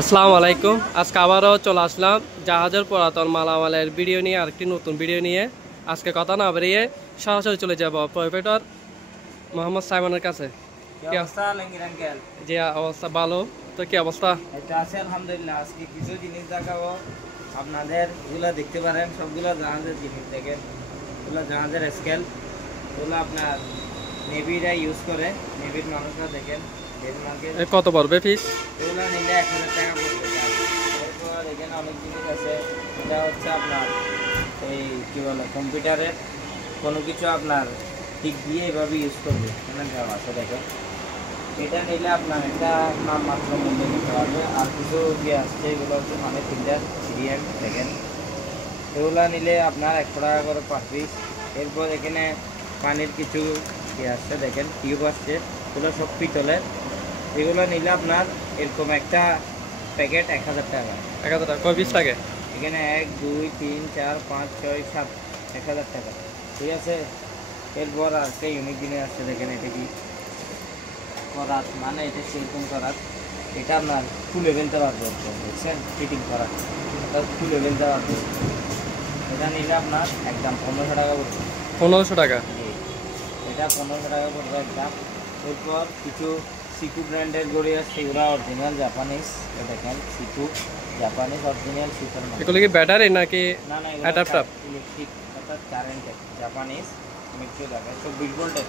আসসালামু আলাইকুম। আজকে আবারও চলে আসলাম জাহাজের পুরাতন মালামালের ভিডিও নিয়ে, আরেকটি নতুন ভিডিও নিয়ে। আজকে কথা না বেরিয়ে সরাসরি চলে যাব প্রোপাইটর মোহাম্মদ সাইমনের কাছে। কি অবস্থা আলমগীর আঙ্কেল? যে অবস্থা ভালো, তো কি অবস্থা? এটা আছে আলহামদুলিল্লাহ। আজকে কিছু জিনিস দেখাবো আপনাদের, এগুলো দেখতে পারেন। সবগুলো জাহাজের জিনিস দেখেন, এগুলো জাহাজের স্কেল, এগুলো আপনার নেভিরা ইউজ করে, নেভির মানুষরা দেখেন। কত পড়বে পিস? এগুলো নিলে 1000 টাকা পড়বে। এরপর এখানে অনেক জিনিস আছে। এটা হচ্ছে আপনার এই কী বলে কম্পিউটারের কোনো কিছু আপনার ঠিক দিয়ে এভাবে ইউজ করবে, এখানে দেওয়া আছে দেখেন। এটা নিলে আপনার একটা নামমাত্র মূল্য নিতে পারবে। আর কিছু যে আসছে এগুলো হচ্ছে মানে ফিল্টার সিরিয়াল দেখেন, এগুলো নিলে আপনার 100 টাকা করে পার পিস। এরপর এখানে পানির কিছু ইয়ে আসছে দেখেন, টিউব আসছে, এগুলো সব পিতলের। এগুলো নিলে আপনার এরকম একটা প্যাকেট 1000 টাকা। 1000 টাকা কয় পিস থাকে? এখানে 1 2 3 4 5 6 7 1000 টাকা, ঠিক আছে। এরপর আর একটা ইউনিক জিনিস আসছে দেখেন, এটা কি করাত, মানে এটা সেরকম করাত। এটা আপনার খুলে ফেলতে পারবে, দেখছেন ফিটিং করা, এটা খুলে ফেলতে পারবে। এটা নিলে আপনার একদম 1500 টাকা পড়বে। 1500 টাকা? এটা 1500 টাকা পড়বে একদম। এরপর কিছু সিকু ব্র্যান্ডের গড়ি আসছে, এগুলো অরিজিনাল জাপানিজ। দেখেন সিকু জাপানিজ অরিজিনাল সিকুর। এগুলো কি ব্যাটারি নাকি না না, অ্যাডাপ্টার? ইলেকট্রিক অর্থাৎ কারেন্টের জাপানিজ। মিক্সি দেখায় 24 ভোল্টের,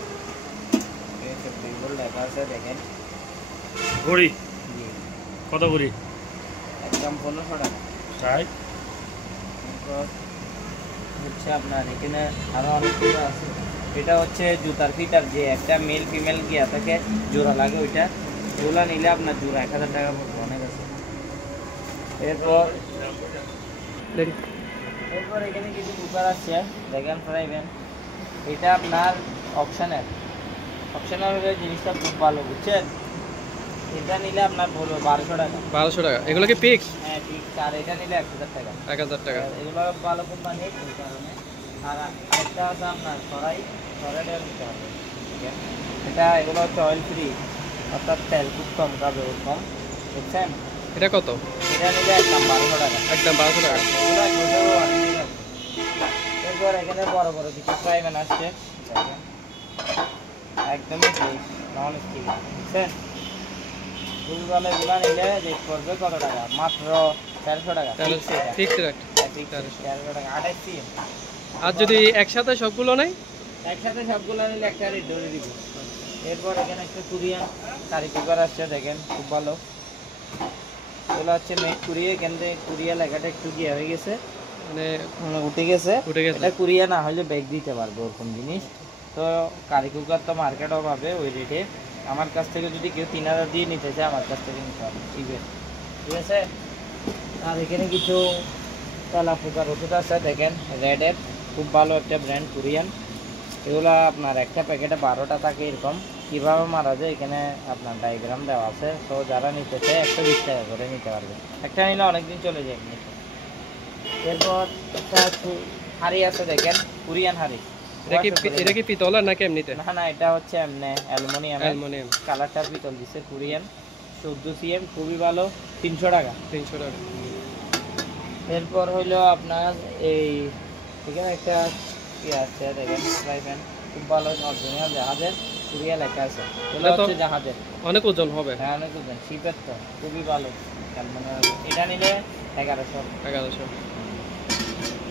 24 ভোল্ট লেখা আছে দেখেন। ঘড়ি কত ঘড়ি? একদম 1500 টাকা। তাই হচ্ছে আপনার এখানে আরো অনেক কিছু আছে। এটা হচ্ছে জুতার ফিটার, যে একটা মেল ফিমেল গিয়া থাকে জোড়া লাগে ওইটা, ওগুলা নিলে আপনার জোড়া 1000 টাকা পড়বে, অনেক আছে। এরপর এখানে কিছু কুকার আছে দেখেন, ফ্রাইপ্যান। এটা আপনার অপশনের হলে জিনিসটা খুব ভালো, বুঝছেন। এটা নিলে আপনার বলবো 1200 টাকা। 1200 টাকা? এগুলো কি ফিক্স? হ্যাঁ ঠিক। আর এটা নিলে 1000 টাকা। 1000 টাকা। এগুলো ভালো কোম্পানি, এই কারণে। আর একটা আছে আপনার সরাইটা নিতে হবে, ঠিক আছে। এগুলো হচ্ছে অয়েল ফ্রি, অর্থাৎ তেল খুব কম খাবে, ওরকম, বুঝছেন। এটা কত? এটা নিলে একদম 1200 টাকা। একদম 1200 টাকা। এরপর এখানে বড় বড় কিছু ফ্রাইপ্যান আসছে একদমই ফ্রেশ, নন স্টিক, বুঝছেন। ফুলগুলো নিলে রেট পড়বে কত টাকা? মাত্র 1300 টাকা। ফিক্সড রেট 1300 টাকা, 28 সিএম। আর যদি একসাথে সবগুলো নেই? একসাথে সবগুলো নিলে একটা রেট ধরে দিব। এরপর এখানে একটা কোরিয়ান কারি কুকার আসছে দেখেন, খুব ভালো। এগুলো হচ্ছে মেড কোরিয়া, এখান থেকে কোরিয়া লেখাটা একটু গিয়ে হয়ে গেছে, মানে উঠে গেছে। এটা কোরিয়া না হলে ব্যাগ দিতে পারবে, ওরকম জিনিস। তো কারি কুকার তো মার্কেটও পাবে ওই রেটে। আমার কাছ থেকে যদি কেউ 3000 দিয়ে নিতে চায়, আমার কাছ থেকে নিতে হবে, ঠিক আছে। আর এখানে কিছু তেলা ফুকার ওষুধ আছে দেখেন, রেডের, খুব ভালো একটা ব্র্যান্ড কোরিয়ান। এগুলো আপনার একটা প্যাকেটে 12টা থাকে। এরকম কীভাবে মারা যায় এখানে আপনার ডায়াগ্রাম দেওয়া আছে। তো যারা নিতে চায় 120 টাকা করে নিতে পারবে। একটা নিলে অনেকদিন চলে যায় এমনি। এরপর একটা হাঁড়ি আছে দেখেন, কোরিয়ান হাঁড়ি। এটা কি পিতলের নাকি এমনিতে? না, এটা হচ্ছে এমনি অ্যালুমিনিয়াম। কালারটা পিতল দিচ্ছে, কোরিয়ান, 14 সিএম, খুবই ভালো, 300 টাকা। 300 টাকা। এরপর হইলো আপনার এই এখানে একটা কি আছে দেখেন, ফ্রাইপ্যান, খুব ভালো, অরিজিনাল জাহাজের, কোরিয়া লেখা আছে। এটা হচ্ছে জাহাজের, অনেক ওজন হবে। হ্যাঁ অনেক ওজন, শিপের, তো খুবই ভালো। এটা নিলে 1100।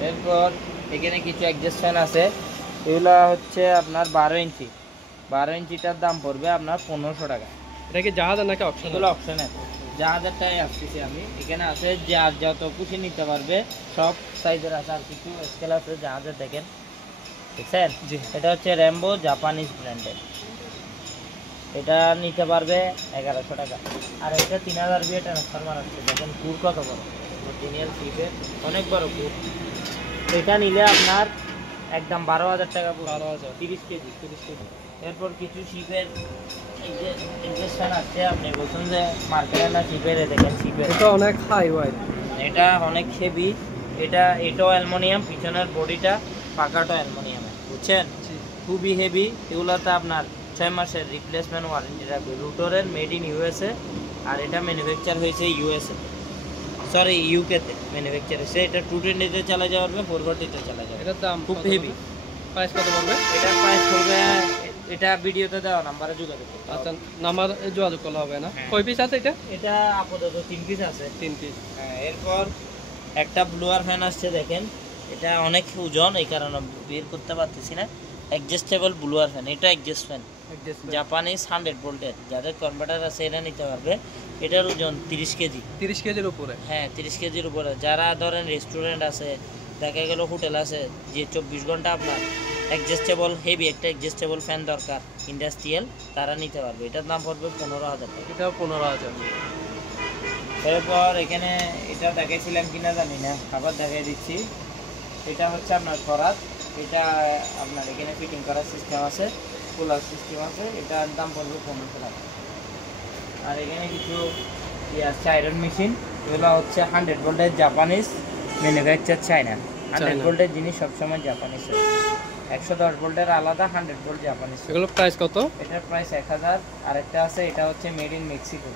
এরপর এখানে কিছু অ্যাডজাস্ট ফ্যান আছে, এগুলো হচ্ছে আপনার 12 ইঞ্চিটার দাম পড়বে আপনার 1500 টাকা। এটা কি জাহাজের নাকি অপশন? এগুলো অপশনের, জাহাজেরটাই আসতেছি আমি। এখানে আছে যার যত খুশি নিতে পারবে, সব সাইজের আছে। আর কিছু স্কেল আছে জাহাজের দেখেন, দেখছেন। এটা হচ্ছে র্যাম্বো জাপানিজ ব্র্যান্ডের, এটা নিতে পারবে 1100 টাকা। আর এটা 3000 দিয়ে ট্রান্সফরমার আসছে দেখেন, কুর কত বড়, অরিজিনাল শিপের, অনেক বড় কুর। এটা নিলে আপনার একদম 12000 টাকা। 12000, 30 কেজি। এরপর কিছু শিপের ইনজেকশন আছে, আপনি বলছেন যে মার্কেটে না শিপের, দেখেন শিপের, এটা অনেক হাই ওয়েট, এটা অনেক হেভি। এটাও অ্যালুমিনিয়াম, পিছনের বডিটা পাকাটাও অ্যালুমিনিয়ামের, বুঝছেন, খুবই হেভি। এগুলোতে আপনার 6 মাসের রিপ্লেসমেন্ট ওয়ারেন্টি রাখবে। রুটরের, মেড ইন ইউএসএ, আর এটা ম্যানুফ্যাকচার হয়েছে ইউএসএ, সরি ইউকে তে ম্যানুফ্যাকচার হয়েছে। এটা 220 তে চালা যাবে, 440 তে চালা যাবে। এটার দাম খুব হেভি। প্রাইস কত পড়বে? এটার প্রাইস পড়বে, এটা ভিডিওতে দেওয়া নাম্বারে যোগাযোগ করতে হবে। আচ্ছা, নাম্বার যোগাযোগ করলে হবে না? কয় পিস আছে এটা? এটা আপাতত 3 পিস আছে। 3 পিস। হ্যাঁ, এরপর একটা ব্লোয়ার ফ্যান আসছে দেখেন, এটা অনেক ওজন, এই কারণে বের করতে পারতেছি না। অ্যাডজাস্টেবল ব্লোয়ার ফ্যান, এটা অ্যাডজাস্ট ফ্যান জাপানিজ 100 ভোল্টের, যাদের কনভার্টার আছে এরা নিতে পারবে। এটার ওজন 30 কেজি। 30 কেজির উপরে? হ্যাঁ, 30 কেজির উপরে। যারা ধরেন রেস্টুরেন্ট আছে, দেখা গেল হোটেল আছে, যে 24 ঘন্টা আপনার অ্যাডজাস্টেবল হেভি একটা অ্যাডজাস্টেবল ফ্যান দরকার ইন্ডাস্ট্রিয়াল, তারা নিতে পারবে। এটার দাম পড়বে 15,000 টাকা। এটাও 15,000। এরপর এখানে এটা দেখাইছিলাম কিনা জানি না, আবার দেখাই দিচ্ছি। এটা হচ্ছে আপনার খরাত, এটা আপনার এখানে ফিটিং করার সিস্টেম আছে, কুলার সিস্টেম আছে। এটার দাম পড়বে 1500 টাকা। আর এখানে কিছু আয়রন মেশিন, এগুলো হচ্ছে 100 ভোল্টের জাপানিজ ম্যানুফ্যাকচার চায়না। 100 ভোল্টের জিনিস সবসময় জাপানিজ হয়, 110 ভোল্টের আলাদা, 100 ভোল্ট জাপানিজ। এগুলো প্রাইস কত? এটার প্রাইস 1000। আরেকটা আছে, এটা হচ্ছে মেড ইন মেক্সিকো,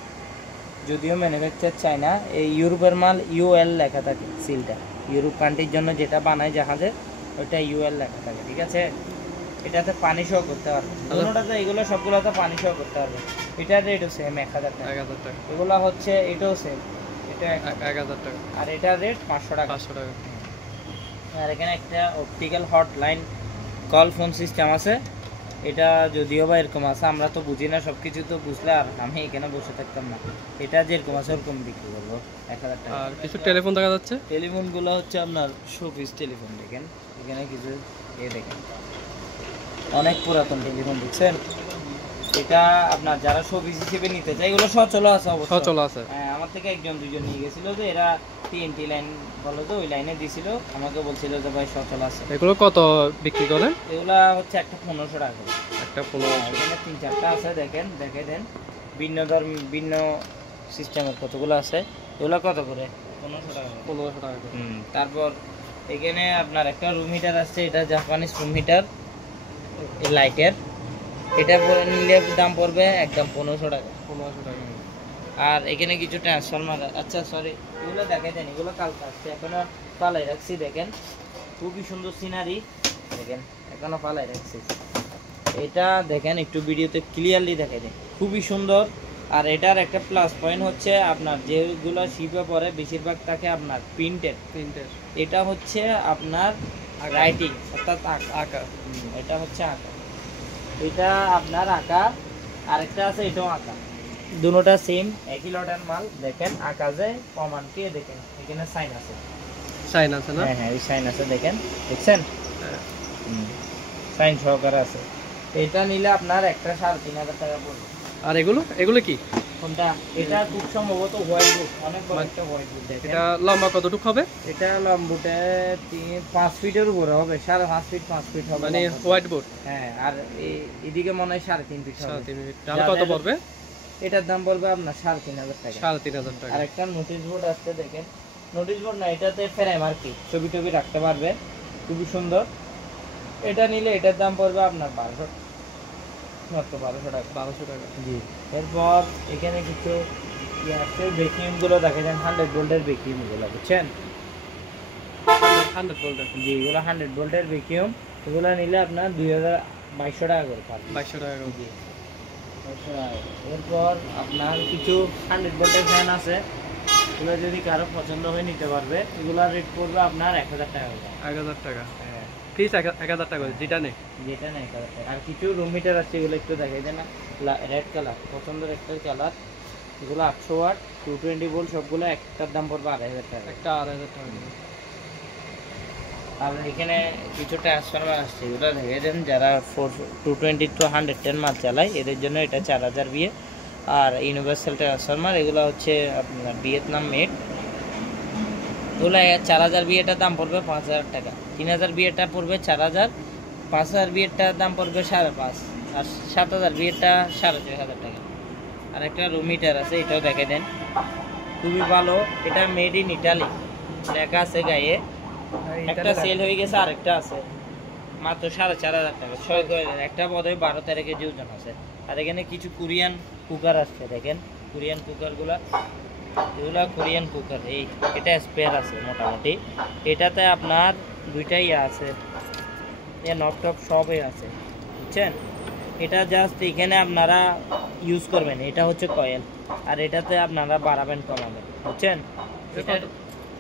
যদিও ম্যানুফ্যাকচার চায়না। এই ইউরোপের মাল, ইউএল লেখা থাকে সিলটা, ইউরোপ কান্ট্রির জন্য যেটা বানায় জাহাজে ওইটা ইউএল লেখা থাকে, ঠিক আছে। এটাতে পানি সহ করতে পারবে, দুটোটাতে এগুলো সবগুলোতে পানি সহ করতে পারবে। এটার রেটও সেম 1000 টাকা। 1000 টাকা। এগুলো হচ্ছে, এটাও সেম, এটা 1000 টাকা। আর এটার রেট 500 টাকা। 500 টাকা। আর এখানে একটা optical hotline call phone system আছে। এটা যদিও বা এরকম আছে, আমরা তো বুঝি না, সব কিছু তো বুঝলে আর আমি এখানে বসে থাকতাম না। এটা যেরকম আছে ওরকম বিক্রি করবো 1000 টাকা। আর কিছু টেলিফোন দেখা যাচ্ছে। টেলিফোনগুলো হচ্ছে আপনার শোপিস টেলিফোন, দেখেন এখানে কিছু দেখেন, অনেক পুরাতন টেলিফোন দেখছেন। এটা আপনার যারা শোপিস হিসেবে নিতে চায়, এগুলো সচল আছে অবশ্যই, সচল আছে। হ্যাঁ, আমার থেকে একজন দুজন নিয়ে গেছিল, যে এরা টিএনটি লাইন বলো তো, ওই লাইনে দিছিল, আমাকে বলছিল যে ভাই সচল আছে। এগুলো কত বিক্রি করেন? এগুলা হচ্ছে একটা 1500 টাকা করে। একটা 1500। এখানে 3-4টা আছে, দেখেন দেখে দেন, ভিন্ন সিস্টেমের কতগুলো আছে। এগুলো কত করে? 1500 টাকা করে। 1500 টাকা করে। তারপর এখানে আপনার একটা রুম হিটার আসছে, এটা জাপানিজ রুম হিটার লাইটের। এটা নিলে দাম পড়বে একদম 1500 টাকা। 1500 টাকা। আর এখানে কিছু ট্রান্সফরমার, আচ্ছা সরি, এগুলো দেখাই দেন, এগুলো কালকে আসছে, এখনো পালাই রাখছি, দেখেন খুবই সুন্দর সিনারি, দেখেন এখনো পালাই রাখছি। এটা দেখেন একটু ভিডিওতে ক্লিয়ারলি দেখাই দেন, খুবই সুন্দর। আর এটার একটা প্লাস পয়েন্ট হচ্ছে আপনার যেগুলো শিপে পরে বেশিরভাগ থাকে আপনার প্রিন্টেড। এটা হচ্ছে আপনার রাইটিং, অর্থাৎ আঁকা। এটা হচ্ছে আঁকা, এটা আপনার আঁকা। আরেকটা আছে, এটাও আঁকা, দুটোটা সেম, একই লটের মাল। দেখেন আঁকা যে প্রমাণ কে, দেখেন এখানে সাইন আছে, সাইন আছে না? হ্যাঁ হ্যাঁ, এই সাইন আছে, দেখেন দেখছেন, সাইন সহকারে আছে। এটা নিলে আপনার একটা 3500 টাকা পড়বে। আর এগুলো কি? কোনটা? এটা খুব সম্ভবত হোয়াইট বুক, অনেক বড় একটা হোয়াইট বুক। দেখেন এটা লম্বা কতটুকু হবে? এটা লম্বুটে 5 ফিটের উপরে হবে, 5.5 ফিট 5 ফিট হবে, মানে হোয়াইট বোর্ড। হ্যাঁ, আর এদিকে মনে হয় 3.5 ফিট হবে। 3.5 ফিট। তাহলে কত পড়বে? এটার দাম পড়বে আপনার 3500 টাকা। 3500 টাকা। আর একটা নোটিশ বোর্ড আসছে, দেখেন নোটিশ বোর্ড না, এটাতে ফ্রেম আর কি, ছবি টবি রাখতে পারবে, খুবই সুন্দর। এটা নিলে এটার দাম পড়বে আপনার 1200 টাকা। 1200 টাকা। জি। এরপর এখানে কিছু ভ্যাকিউমগুলো দেখা যান, 100 ভোল্টের ভ্যাকিউমগুলো, বুঝছেন? 100 ভোল্টের। জি, এগুলো 100 ভোল্টের ভ্যাকিউম। এগুলো নিলে আপনার 2200 টাকা করে পাবেন। 2200 টাকা করে। জি, 2200 টাকা। এরপর আপনার কিছু 100 ভোল্টের ফ্যান আছে, এগুলো যদি কারো পছন্দ হয় নিতে পারবে। এগুলোর রেট পড়বে আপনার 1000 টাকা করে। 1000 টাকা। হ্যাঁ, ফিস 1000 টাকা করে, যেটা নেই। যেটা নেই 1000 টাকা। আর কিছু রুম হিটার আছে, এগুলো একটু দেখাই দেন, রেড কালার, পছন্দের একটা কালার। এগুলো 800 ওয়াট 220 ভোল্ট, সবগুলো একটার দাম পড়বে 2500 টাকা। একটা 2500 টাকা। আর এখানে কিছু ট্রান্সফরমার আসছে, এগুলো দেখাই দেন, যারা 220 to 110 মাল চালায় এদের জন্য এটা 4000 বিয়ে। আর ইউনিভার্সাল ট্রান্সফরমার, এগুলো হচ্ছে আপনার ভিয়েতনাম মেড। এগুলো 4000 বিয়েটার দাম পড়বে 5000 টাকা। 3000 বিয়েটা পড়বে 4000, 5000 বিয়েটার দাম পড়বে 5.5, আর 7000 বিয়েটা 4500 টাকা। আর একটা রুম হিটার আছে, এটাও দেখে দেন, খুবই ভালো। এটা মেড ইন ইটালি লেখা আছে গায়ে। একটা সেল হয়ে গেছে, আরেকটা আছে মাত্র 4500 টাকা। 6 একটা বোধহয় 12-13 কেজি ওজন আছে। আর এখানে কিছু কোরিয়ান কুকার আসছে, দেখেন কোরিয়ান কুকারগুলো, এগুলো কোরিয়ান কুকার। এটা স্পেয়ার আছে মোটামুটি। এটাতে আপনার দুইটাই আছে, নব টপ সবই আছে, বুঝছেন। এটা জাস্ট এখানে আপনারা ইউজ করবেন, এটা হচ্ছে কয়েল, আর এটাতে আপনারা বাড়াবেন কমাবেন, বুঝছেন।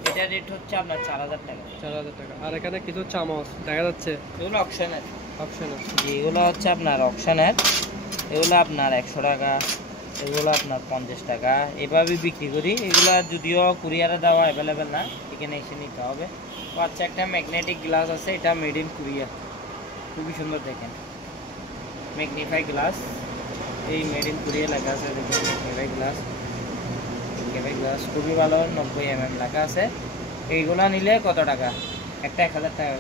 এটা রেট হচ্ছে আপনার 4000 টাকা। 4000 টাকা। আর এখানে কিছু চামচ দেখা যাচ্ছে, এগুলো অপশনের। অপশনাল। জি, এগুলো হচ্ছে আপনার অপশনের। এগুলো আপনার 100 টাকা, এগুলো আপনার 50 টাকা, এভাবে বিক্রি করি। এগুলো যদিও কুরিয়ারে দেওয়া অ্যাভেলেবেল না, এখানে এসে নিতে হবে। তো আচ্ছা, একটা ম্যাগনেটিক গ্লাস আছে, এটা মেড ইন কোরিয়া, খুবই সুন্দর দেখেন, ম্যাগনিফাই গ্লাস। এই মেড ইন কোরিয়া লেখা আছে, দেখুন ম্যাগনিফাই গ্লাস, ম্যাগনিফাই গ্লাস খুবই ভালো, 90 mm লেখা আছে। এইগুলা নিলে কত টাকা? একটা 1000 টাকা।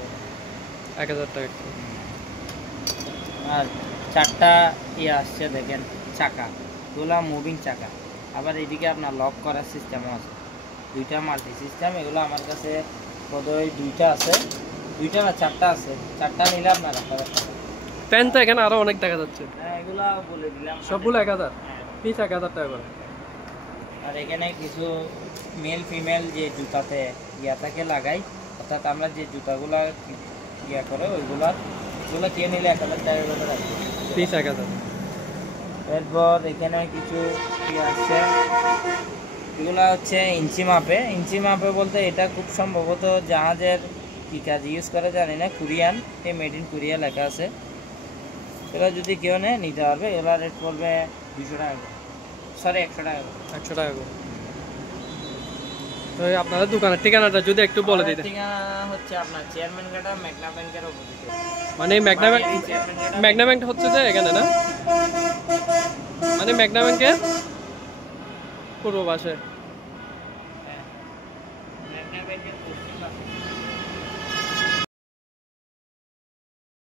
1000 টাকা। আর 4টা ইয়ে আসছে দেখেন, চাকা, এগুলো মুভিং চাকা। আবার এইদিকে আপনার লক করার সিস্টেমও আছে, 2টা মাল্টি সিস্টেম। এগুলো আমার কাছে বোধহয় 2টা আছে, 2টা না 4টা আছে। 4টা নিলে আপনার 1000 টাকা। পেন তো এখানে আরো অনেক দেখা যাচ্ছে, হ্যাঁ, এগুলো বলে দিলাম, সবগুলো 1000 হ্যাঁ। পিস 1000 টাকা করে। আর এখানে কিছু মেল ফিমেল যে জুতাতে ইয়াটাকে লাগাই, অর্থাৎ আমরা যে জুতাগুলো ইয়া করে ওইগুলো দিয়ে নিলে 1000 টাকা করে রাখবো, পিস 1000। এরপর এখানে কিছু কি আছে, এগুলো হচ্ছে ইঞ্চি মাপে। ইঞ্চি মাপে বলতে এটা খুব সম্ভবত জাহাজের কি কাজ ইউজ করে জানি না, কোরিয়ান, এই মেড ইন কোরিয়া লেখা আছে। এগুলো যদি কেউ নেয় নিতে পারবে। এগুলো রেট পড়বে 200 টাকা, সরি 100 টাকা। 100 টাকা করে। তো আপনাদের দোকানের ঠিকানাটা যদি একটু বলে দিতেন। ঠিকানা হচ্ছে আপনার চেয়ারম্যান ঘাটা, মেঘনা ব্যাংকের অপোজিটে। মানে মেঘনা ব্যাংক হচ্ছে যে এখানে না, মানে মেঘনা ব্যাংকের পূর্ব পাশে। মেঘনা ব্যাংকের